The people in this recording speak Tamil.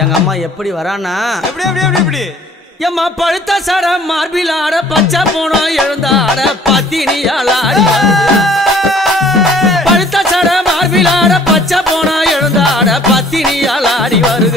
எங்க அம்மா எப்படி வரானா எப்படி எப்படி எப்படி எப்படி எம்மா பழுத்த சட மார்பில் ஆட பச்சை போனோம் எழுந்தாட பத்தினியால் ஆடி பழுத்த சட மார்பில் ஆட பச்சை போனோம் எழுந்தாட பத்தினியால் ஆடி வருக